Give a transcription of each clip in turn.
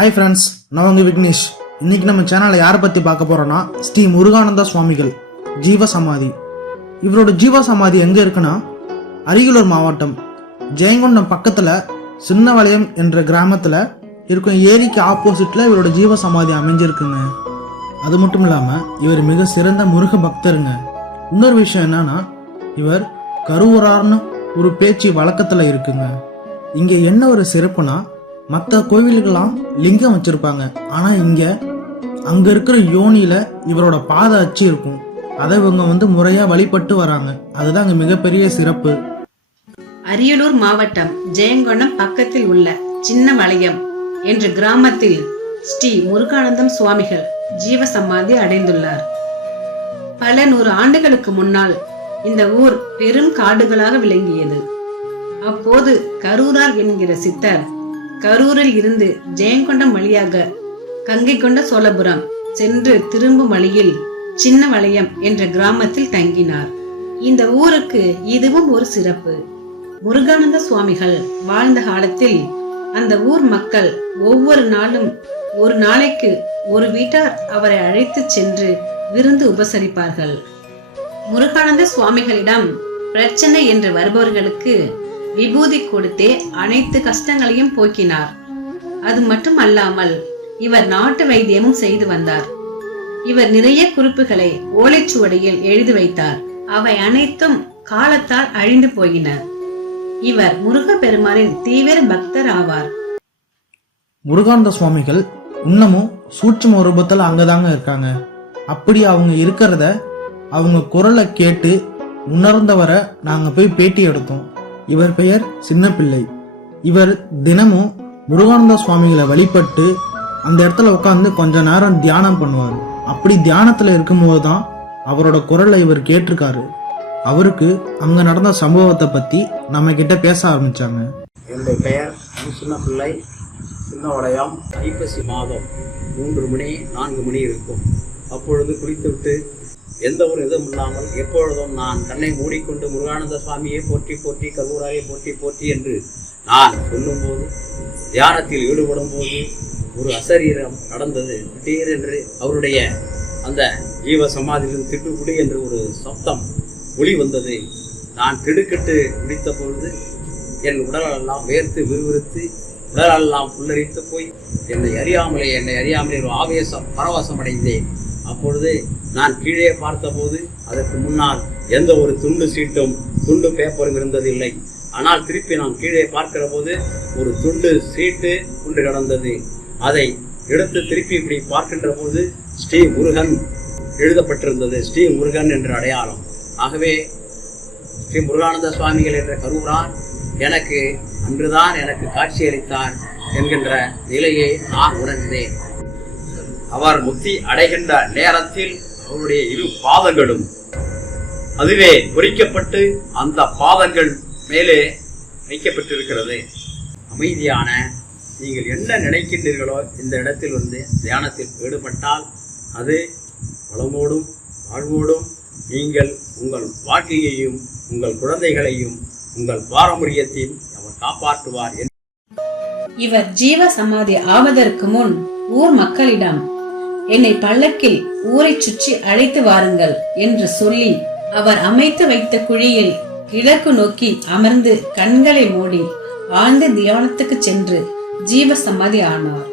Hi friends நான் உங்க விக்னேஷ். இன்னைக்கு நம்ம சேனலில் யாரை பற்றி பார்க்க போகிறோன்னா ஸ்ரீ முருகானந்த சுவாமிகள் ஜீவ சமாதி இவரோட ஜீவ சமாதி எங்கே இருக்குன்னா அரியலூர் மாவட்டம் ஜெயங்கொண்டம் பக்கத்தில் சின்னவளையம் என்ற கிராமத்தில் இருக்கும் ஏரிக்கு ஆப்போசிட்டில் இவரோட ஜீவ சமாதி அமைஞ்சிருக்குங்க. அது மட்டும் இல்லாமல் இவர் மிக சிறந்த முருக பக்தருங்க. இன்னொரு விஷயம் என்னன்னா இவர் கருவூரார்னு ஒரு பேச்சு வழக்கத்தில் இருக்குங்க. இங்கே என்ன ஒரு சிறப்புனா மற்ற கோவில்கள்லாம் லிங்கம் வச்சுருப்பாங்க. ஆனால் இங்கே அங்கே இருக்கிற யோனியில் இவரோட பாத அச்சு இருக்கும். அதை இவங்க வந்து முறையாக வழிபட்டு வராங்க. அதுதான் அங்கே மிகப்பெரிய சிறப்பு. அரியலூர் மாவட்டம் ஜெயங்கொண்டம் பக்கத்தில் உள்ள சின்ன வளையம் என்ற கிராமத்தில் ஸ்ரீ முருகானந்தம் சுவாமிகள் ஜீவசமாதி அடைந்துள்ளார். பல நூறு ஆண்டுகளுக்கு முன்னால் இந்த ஊர் பெரும் காடுகளாக விளங்கியது. அப்போது கரூரார் என்கிற சித்தர் கரூரில் இருந்து ஜெயங்கொண்டம் வழியாக கங்கை கொண்ட சோழபுரம் சென்று திரும்பும் வழியில் சின்ன வளையம் என்ற கிராமத்தில் தங்கினார். இந்த ஊருக்கு இதுவும் ஒரு சிறப்பு. முருகானந்த சுவாமிகள் வாழ்ந்த காலத்தில் அந்த ஊர் மக்கள் ஒவ்வொரு நாளும் ஒரு நாளைக்கு ஒரு வீட்டார் அவரை அழைத்து சென்று விருந்து உபசரிப்பார்கள். முருகானந்த சுவாமிகளிடம் பிரச்சனை என்று வருபவர்களுக்கு விபூதி கொடுத்தே அனைத்து கஷ்டங்களையும் போக்கினார். அது மட்டும் அல்லாமல் இவர் நாட்டு வைத்தியமும் செய்து வந்தார். இவர் நிறைய குறிப்புகளை ஓலைச்சுவடியில் எழுதி வைத்தார். அவை அனைத்தும் காலத்தால் அழிந்து போயின. இவர் முருகப்பெருமானின் தீவிர பக்தர் ஆவார். முருகானந்த சுவாமிகள் இன்னமும் சூட்சும ரூபத்தில் அங்கதாங்க இருக்காங்க. அப்படி அவங்க இருக்கிறத அவங்க குரலை கேட்டு உணர்ந்தவரை நாங்கள் போய் பேட்டி எடுத்தோம். இவர் பெயர் சின்னப்பிள்ளை. இவர் தினமும் முருகானந்த சுவாமிகளை வழிபட்டு அந்த இடத்துல உட்காந்து கொஞ்ச நேரம் தியானம் பண்ணுவார். அப்படி தியானத்தில் இருக்கும்போது தான் அவரோட குரலை இவர் கேட்டிருக்காரு. அவருக்கு அங்கே நடந்த சம்பவத்தை பற்றி நம்ம கிட்ட பேச ஆரம்பித்தாங்க என்னுடைய பெயர் சின்ன பிள்ளை சின்ன வளையம் ஐப்பசி மாதம் மூன்று மணி நான்கு மணி இருக்கும். அப்பொழுது குளித்துவிட்டு எந்த ஒரு இதுவும் இல்லாமல் எப்பொழுதும் நான் கண்ணை மூடிக்கொண்டு முருகானந்த சுவாமியை போற்றி போற்றி கல்லூராயை போற்றி போற்றி என்று நான் சொல்லும்போது தியானத்தில் ஈடுபடும் போது ஒரு அசரீரம் நடந்தது. திடீரென்று அவருடைய அந்த ஜீவ சமாதியிலிருந்து திட்டுக்குடி என்று ஒரு சப்தம் ஒளி வந்தது. நான் திடுக்கிட்டு முடித்த பொழுது என் உடலெல்லாம் வேர்த்து விறுவிறுத்து உடலெல்லாம் புல்லரித்து போய் என்னை அறியாமலே என்னை அறியாமலே ஒரு ஆவேசம் பரவசம் அடைந்தேன். அப்பொழுது நான் கீழே பார்த்தபோது அதற்கு முன்னால் எந்த ஒரு துண்டு சீட்டும் துண்டு பேப்பரும் இருந்ததில்லை. ஆனால் திருப்பி நான் கீழே பார்க்கிற போது ஒரு துண்டு சீட்டு குண்டு கிடந்தது அதை எடுத்து திருப்பி இப்படி பார்க்கின்ற போது ஸ்ரீ முருகன் எழுதப்பட்டிருந்தது. ஸ்ரீ முருகன் என்ற அடையாளம். ஆகவே ஸ்ரீ முருகானந்த சுவாமிகள் என்ற கருவூரார் எனக்கு அன்றுதான் எனக்கு காட்சியளித்தார் என்கின்ற நிலையை நான் உணர்ந்தேன். அவர் முக்தி அடைகின்ற நேரத்தில் அவருடைய இரு பாதங்களும் அதுவே பொறிக்கப்பட்டு அந்த பாதங்கள் மேலே வைக்கப்பட்டிருக்கிறது. அமைதியான நீங்கள் என்ன நினைக்கின்றீர்களோ இந்த இடத்தில் வந்து தியானத்தில் ஈடுபட்டால் அது வளமோடும் வாழ்வோடும் நீங்கள் உங்கள் வாழ்க்கையையும் உங்கள் குழந்தைகளையும் உங்கள் பாரம்பரியத்தையும் அவர் காப்பாற்றுவார் என்று இவர் ஜீவ சமாதி ஆவதற்கு முன் ஊர் மக்களிடம் என்னை பல்லக்கில் ஊரை சுற்றி அழைத்து வாருங்கள் என்று சொல்லி அவர் அமைத்து வைத்த குழியில் கிழக்கு நோக்கி அமர்ந்து கண்களை மூடி ஆழ்ந்த தியானத்துக்கு சென்று ஜீவ சமாதி ஆனார்.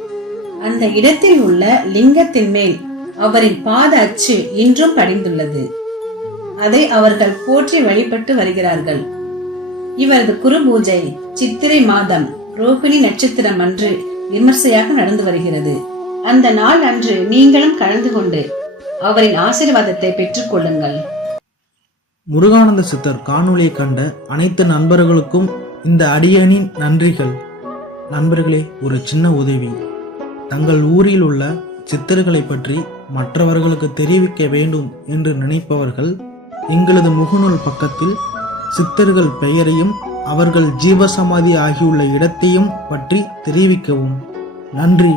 அந்த இடத்தில் உள்ள லிங்கத்தின் மேல் அவரின் பாத அச்சு இன்றும் படிந்துள்ளது. அதை அவர்கள் போற்றி வழிபட்டு வருகிறார்கள். இவரது குரு பூஜை சித்திரை மாதம் ரோகிணி நட்சத்திரம் அன்று விமர்சையாக நடந்து வருகிறது. அந்த நாள் அன்று நீங்களும் கலந்து கொண்டு அவரின் ஆசீர்வாதத்தை பெற்றுக் கொள்ளுங்கள். முருகானந்த சித்தர் காணொளியை கண்ட அனைத்து நண்பர்களுக்கும் இந்த அடியனின் நன்றிகள். நண்பர்களே ஒரு சின்ன உதவி. தங்கள் ஊரில் உள்ள சித்தர்களை பற்றி மற்றவர்களுக்கு தெரிவிக்க வேண்டும் என்று நினைப்பவர்கள் எங்களது முகநூல் பக்கத்தில் சித்தர்கள் பெயரையும் அவர்கள் ஜீவசமாதி ஆகியுள்ள இடத்தையும் பற்றி தெரிவிக்கவும். நன்றி.